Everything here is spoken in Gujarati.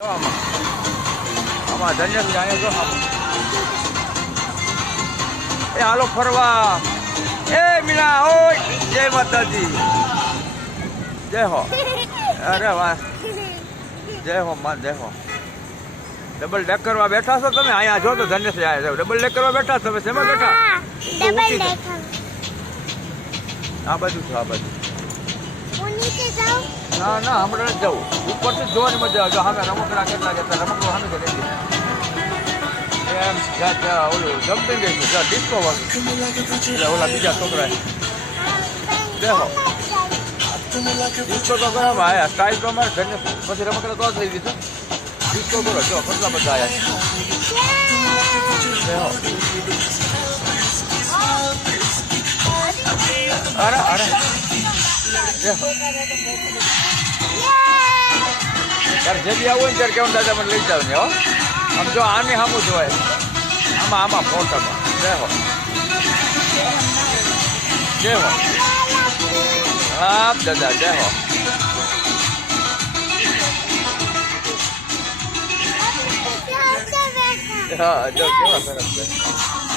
આમાં ધન્ય જાણે જો એ હાલો ફરવા એ મીના ઓય જય માતાજી જય હો અરે વાહ જય હો માં જય હો ડબલ ડેકરમાં બેઠા છો તમે અહીંયા જો તો ધન્ય જાય છે ડબલ ડેકરમાં બેઠા તમે શેમાં બેઠા ડબલ ડેકર આ બાજુ છે આ બાજુ હું નીચે જાઉં ના ના હમણાં જ જવું ઉપરથી જોવાની મજા આવે જો સામે રમકડા કેટલા કેટલા રમકડો સામે કે લઈ એમ ઓલું જમ્પિંગ ગઈ છે ડિસ્કો વાળું એટલે ઓલા બીજા છોકરા દેખો ડિસ્કો તો કરો ભાઈ સ્ટાઇલ પ્રમાણે ઘરને પછી રમકડા તો જ લઈ દીધું ડિસ્કો કરો જો કેટલા બધા આવ્યા દેખો અરે અરે દેખો ત્યારે જે બી આવું હોય ને ત્યારે કેવું દાદા મને લઈ જાવ ને હો આમ જો આની સામું જ હોય આમાં આમાં ફોટામાં જય હો જય હો હા દાદા જય હો હા જો કેવા સરસ છે